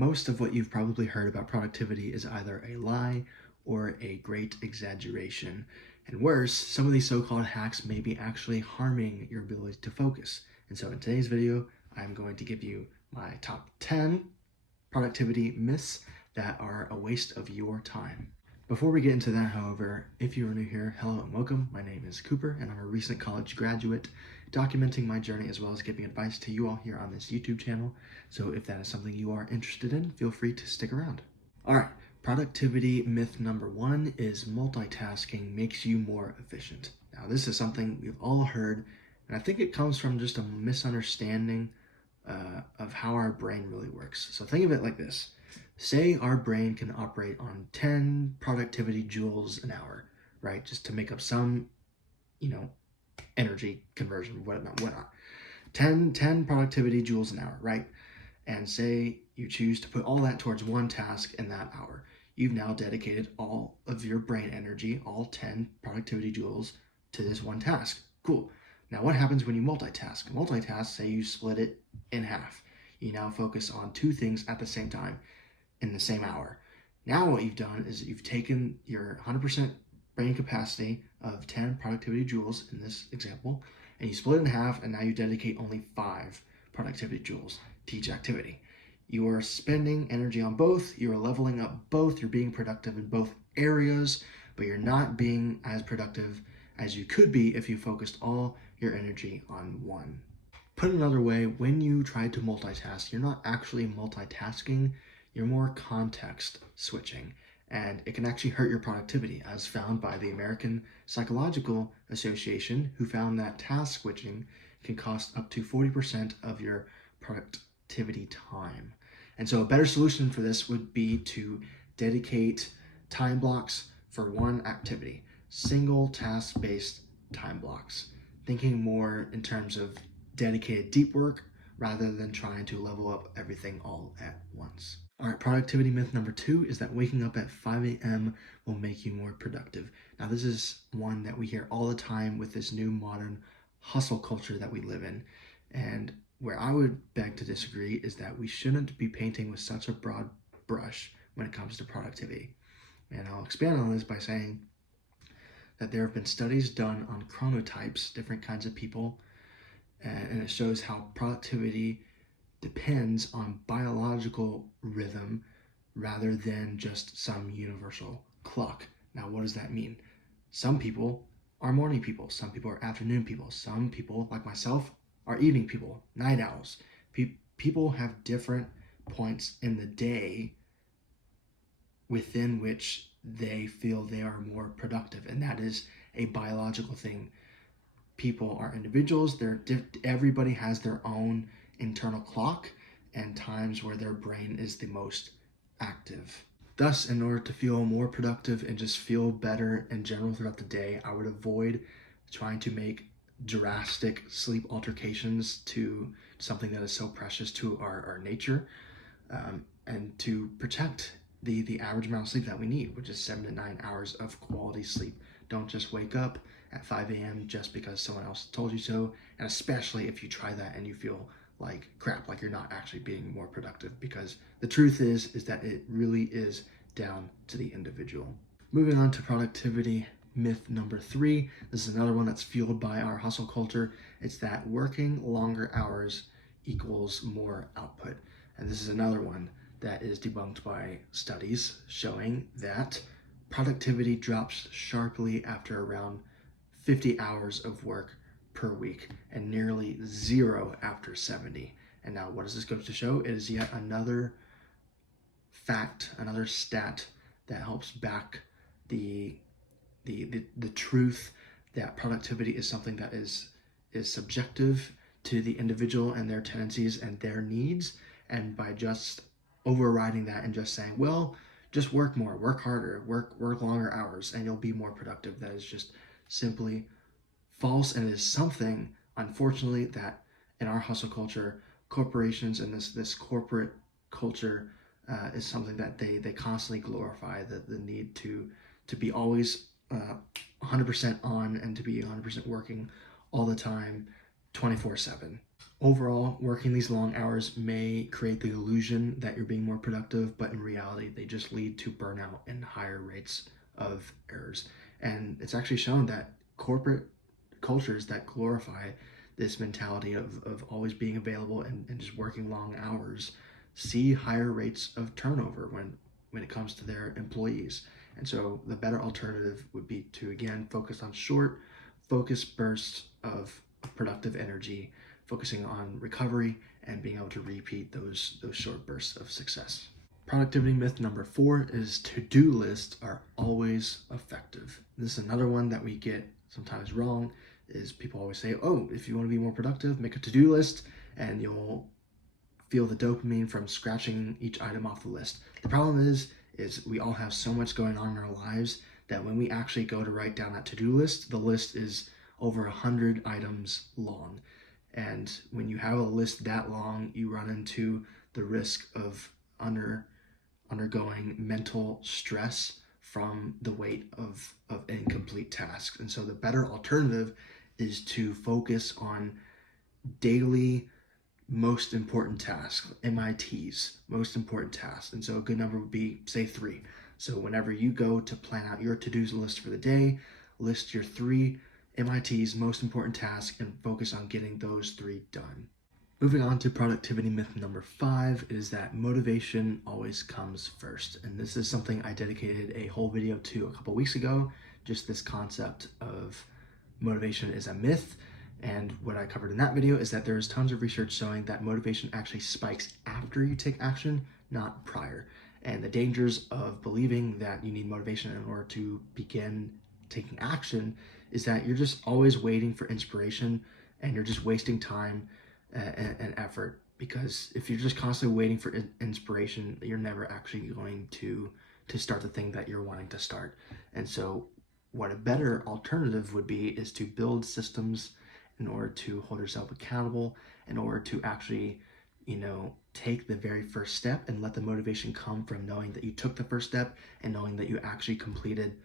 Most of what you've probably heard about productivity is either a lie or a great exaggeration. And worse, some of these so-called hacks may be actually harming your ability to focus. And so in today's video, I'm going to give you my top 10 productivity myths that are a waste of your time. Before we get into that, however, if you are new here, hello and welcome. My name is Cooper, and I'm a recent college graduate documenting my journey as well as giving advice to you all here on this YouTube channel. So if that is something you are interested in, feel free to stick around. All right, productivity myth number 1 is multitasking makes you more efficient. Now, this is something we've all heard, and I think it comes from just a misunderstanding of how our brain really works. So think of it like this. Say our brain can operate on 10 productivity joules an hour, right? Just to make up some, energy conversion, whatnot. 10 productivity joules an hour, right? And say you choose to put all that towards one task in that hour. You've now dedicated all of your brain energy, all 10 productivity joules, to this one task. Cool. Now what happens when you multitask? Multitask, say you split it in half. You now focus on 2 things at the same time in the same hour. Now what you've done is you've taken your 100% brain capacity of 10 productivity joules in this example, and you split it in half, and now you dedicate only 5 productivity joules to each activity. You are spending energy on both, you are leveling up both, you're being productive in both areas, but you're not being as productive as you could be if you focused all your energy on one. Put another way, when you try to multitask, you're not actually multitasking, you're more context switching, and it can actually hurt your productivity, as found by the American Psychological Association, who found that task switching can cost up to 40% of your productivity time. And so a better solution for this would be to dedicate time blocks for one activity, single task-based time blocks, thinking more in terms of dedicated deep work rather than trying to level up everything all at once. All right, productivity myth number 2 is that waking up at 5 a.m. will make you more productive. Now, this is one that we hear all the time with this new modern hustle culture that we live in. And where I would beg to disagree is that we shouldn't be painting with such a broad brush when it comes to productivity. And I'll expand on this by saying that there have been studies done on chronotypes, different kinds of people, and it shows how productivity depends on biological rhythm rather than just some universal clock. Now, what does that mean? Some people are morning people, some people are afternoon people, some people, like myself, are evening people, night owls. People have different points in the day within which they feel they are more productive, and that is a biological thing. People are individuals, everybody has their own internal clock and times where their brain is the most active. Thus, in order to feel more productive and just feel better in general throughout the day, I would avoid trying to make drastic sleep altercations to something that is so precious to our nature, and to protect the average amount of sleep that we need, which is 7 to 9 hours of quality sleep. Don't just wake up at 5 a.m. just because someone else told you so, and especially if you try that and you feel like crap, like you're not actually being more productive, because the truth is that it really is down to the individual. Moving on to productivity myth number 3. This is another one that's fueled by our hustle culture. It's that working longer hours equals more output. And this is another one that is debunked by studies showing that productivity drops sharply after around 50 hours of work per week and nearly 0 after 70. And now what does this go to show? It is yet another fact, another stat that helps back the truth that productivity is something that is subjective to the individual and their tendencies and their needs. And by just overriding that and just saying, well, just work more, work harder, work longer hours, and you'll be more productive, that is just simply false, and is something, unfortunately, that in our hustle culture, corporations and this corporate culture is something that they constantly glorify, the need to be always 100% on and to be 100% working all the time, 24/7. Overall, working these long hours may create the illusion that you're being more productive, but in reality, they just lead to burnout and higher rates of errors. And it's actually shown that corporate cultures that glorify this mentality of always being available and just working long hours see higher rates of turnover when it comes to their employees. And so the better alternative would be to, again, focus on short, focused bursts of productive energy, focusing on recovery and being able to repeat those short bursts of success. Productivity myth number 4 is to-do lists are always effective. This is another one that we get sometimes wrong, is people always say, oh, if you want to be more productive, make a to-do list and you'll feel the dopamine from scratching each item off the list. The problem is we all have so much going on in our lives that when we actually go to write down that to-do list, the list is over 100 items long. And when you have a list that long, you run into the risk of undergoing mental stress from the weight of incomplete tasks. And so the better alternative is to focus on daily most important tasks, MITs, most important tasks. And so a good number would be, say, 3. So whenever you go to plan out your to-do list for the day, list your 3 MIT's most important tasks and focus on getting those 3 done. Moving on to productivity myth number 5 is that motivation always comes first. And this is something I dedicated a whole video to a couple weeks ago, just this concept of motivation is a myth. And what I covered in that video is that there's tons of research showing that motivation actually spikes after you take action, not prior. And the dangers of believing that you need motivation in order to begin taking action is that you're just always waiting for inspiration and you're just wasting time and effort, because if you're just constantly waiting for inspiration, you're never actually going to start the thing that you're wanting to start. And so what a better alternative would be is to build systems in order to hold yourself accountable, in order to actually, take the very first step and let the motivation come from knowing that you took the first step and knowing that you actually completed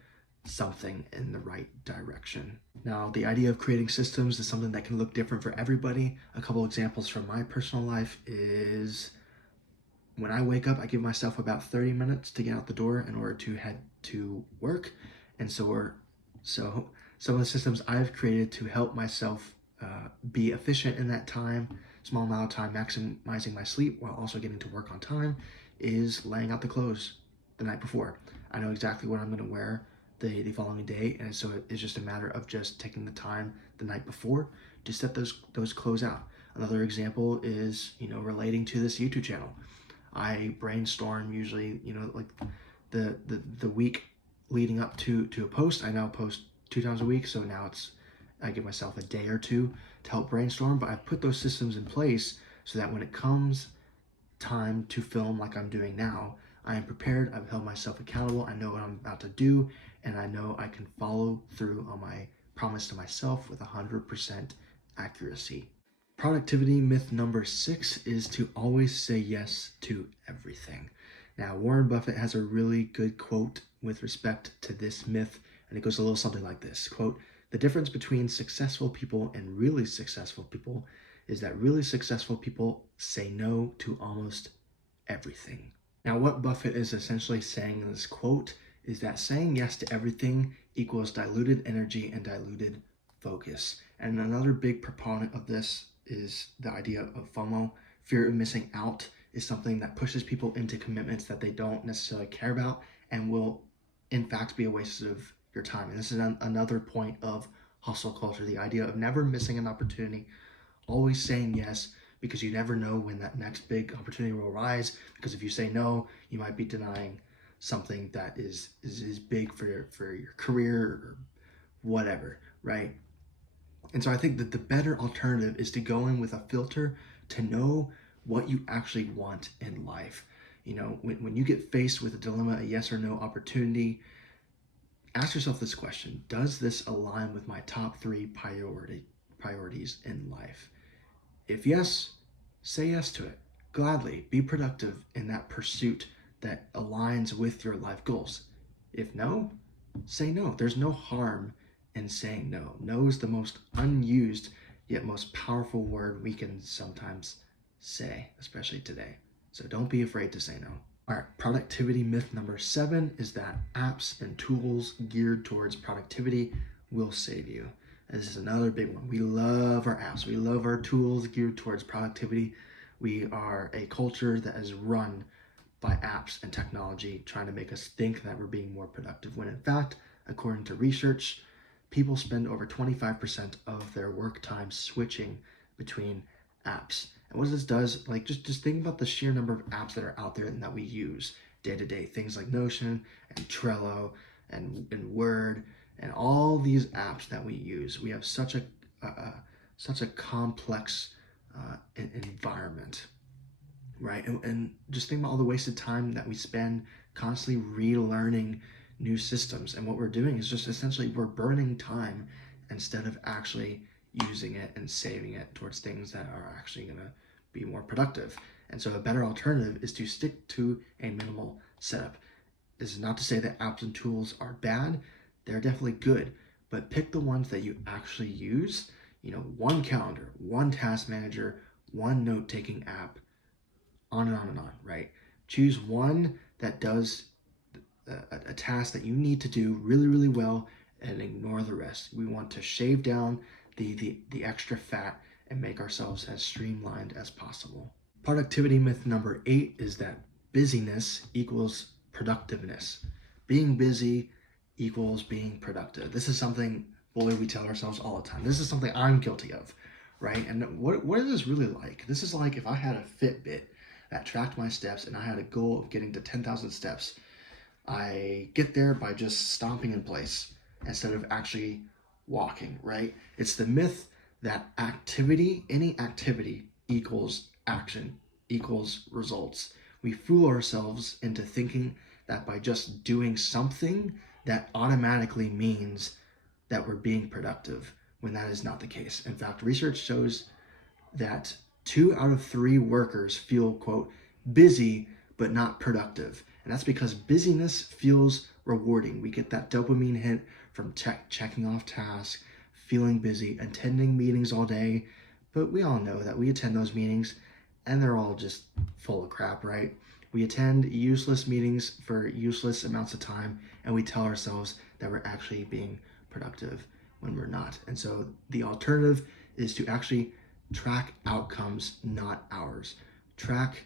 something in the right direction. Now, the idea of creating systems is something that can look different for everybody. A couple examples from my personal life is when I wake up, I give myself about 30 minutes to get out the door in order to head to work. And so some of the systems I've created to help myself be efficient in that time, small amount of time, maximizing my sleep while also getting to work on time, is laying out the clothes the night before. I know exactly what I'm going to wear the following day, and so it's just a matter of just taking the time the night before to set those clothes out. Another example is relating to this YouTube channel. I brainstorm usually like the week leading up to a post. I now post 2 times a week, so now I give myself a day or 2 to help brainstorm, but I've put those systems in place so that when it comes time to film like I'm doing now, I am prepared, I've held myself accountable, I know what I'm about to do, and I know I can follow through on my promise to myself with 100% accuracy. Productivity myth number 6 is to always say yes to everything. Now, Warren Buffett has a really good quote with respect to this myth, and it goes a little something like this, quote, "The difference between successful people and really successful people is that really successful people say no to almost everything." Now, what Buffett is essentially saying in this quote is that saying yes to everything equals diluted energy and diluted focus. And another big proponent of this is the idea of FOMO. Fear of missing out is something that pushes people into commitments that they don't necessarily care about and will, in fact, be a waste of your time. And this is another point of hustle culture, the idea of never missing an opportunity, always saying yes, because you never know when that next big opportunity will arise. Because if you say no, you might be denying something that is big for your career or whatever, right? And so I think that the better alternative is to go in with a filter to know what you actually want in life. When you get faced with a dilemma, a yes or no opportunity, ask yourself this question: does this align with my top 3 priorities in life? If yes, say yes to it. Gladly be productive in that pursuit that aligns with your life goals. If no, say no. There's no harm in saying no. No is the most unused yet most powerful word we can sometimes say, especially today. So don't be afraid to say no. All right, productivity myth number 7 is that apps and tools geared towards productivity will save you. And this is another big one. We love our apps. We love our tools geared towards productivity. We are a culture that is run by apps and technology trying to make us think that we're being more productive, when in fact, according to research, people spend over 25% of their work time switching between apps. And what this does, like just think about the sheer number of apps that are out there and that we use day to day. Things like Notion and Trello and Word and all these apps that we use. We have such a complex environment, right? And just think about all the wasted time that we spend constantly relearning new systems. And what we're doing is just essentially we're burning time instead of actually using it and saving it towards things that are actually going to be more productive. And so a better alternative is to stick to a minimal setup. This is not to say that apps and tools are bad. They're definitely good, but pick the ones that you actually use. One calendar, one task manager, one note-taking app, on and on and on, right? Choose one that does a task that you need to do really, really well and ignore the rest. We want to shave down the extra fat and make ourselves as streamlined as possible. Productivity myth number 8 is that busyness equals productiveness. Being busy equals being productive. This is something, boy, we tell ourselves all the time. This is something I'm guilty of, right? And what is this really like? This is like if I had a Fitbit that tracked my steps and I had a goal of getting to 10,000 steps. I get there by just stomping in place instead of actually walking, right? It's the myth that any activity equals action, equals results. We fool ourselves into thinking that by just doing something, that automatically means that we're being productive, when that is not the case. In fact, research shows that 2 out of 3 workers feel, quote, busy but not productive. And that's because busyness feels rewarding. We get that dopamine hit from checking off tasks, feeling busy, attending meetings all day. But we all know that we attend those meetings and they're all just full of crap, right? We attend useless meetings for useless amounts of time, and we tell ourselves that we're actually being productive when we're not. And so the alternative is to actually track outcomes, not hours. Track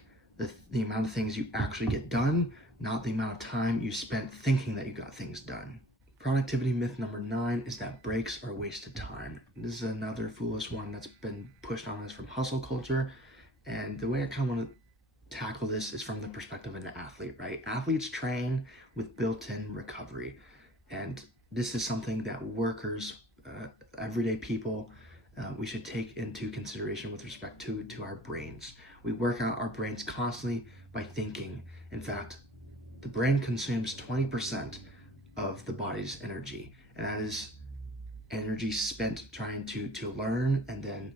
the amount of things you actually get done, not the amount of time you spent thinking that you got things done. Productivity myth number 9 is that breaks are wasted time. This is another foolish one that's been pushed on us from hustle culture. And the way I kind of want to tackle this is from the perspective of an athlete, right? Athletes train with built-in recovery. And this is something that workers, everyday people, we should take into consideration with respect to our brains. We work out our brains constantly by thinking. In fact, the brain consumes 20% of the body's energy, and that is energy spent trying to learn and then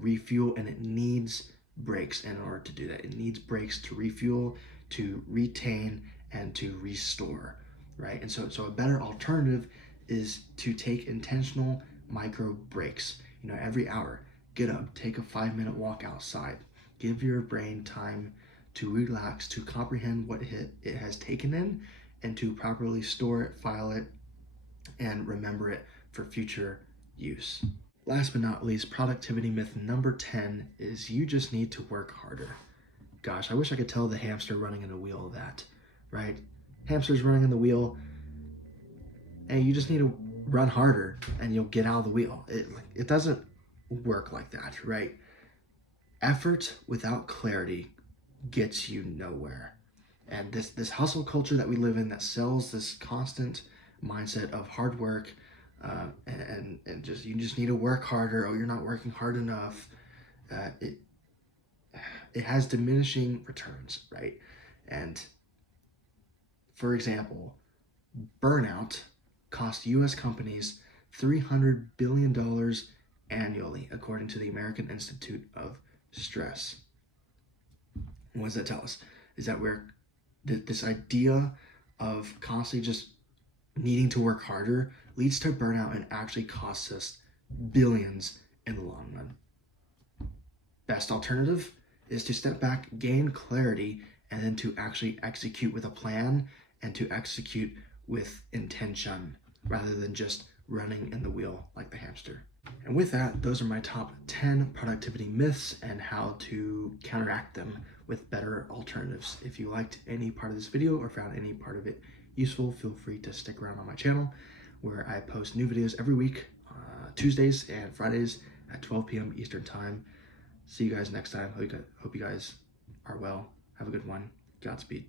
refuel, and it needs breaks in order to do that. It needs breaks to refuel, to retain, and to restore, right? And so a better alternative is to take intentional micro breaks. Every hour, get up, take a 5-minute walk outside. Give your brain time to relax, to comprehend what it has taken in, and to properly store it, file it, and remember it for future use. Last but not least, productivity myth number 10 is you just need to work harder. Gosh, I wish I could tell the hamster running in a wheel that, right? Hamster's running in the wheel, and you just need to run harder and you'll get out of the wheel. It doesn't work like that, right? Effort without clarity gets you nowhere. And this hustle culture that we live in that sells this constant mindset of hard work, and just you just need to work harder, or you're not working hard enough. It has diminishing returns, right? And for example, burnout costs U.S. companies $300 billion annually, according to the American Institute of Stress. And what does that tell us? Is that this idea of constantly just needing to work harder leads to burnout and actually costs us billions in the long run. Best alternative is to step back, gain clarity, and then to actually execute with a plan and to execute with intention rather than just running in the wheel like the hamster. And with that, those are my top 10 productivity myths and how to counteract them with better alternatives. If you liked any part of this video or found any part of it useful, feel free to stick around on my channel where I post new videos every week, Tuesdays and Fridays at 12 p.m. Eastern Time. See you guys next time. Hope you guys are well. Have a good one. Godspeed.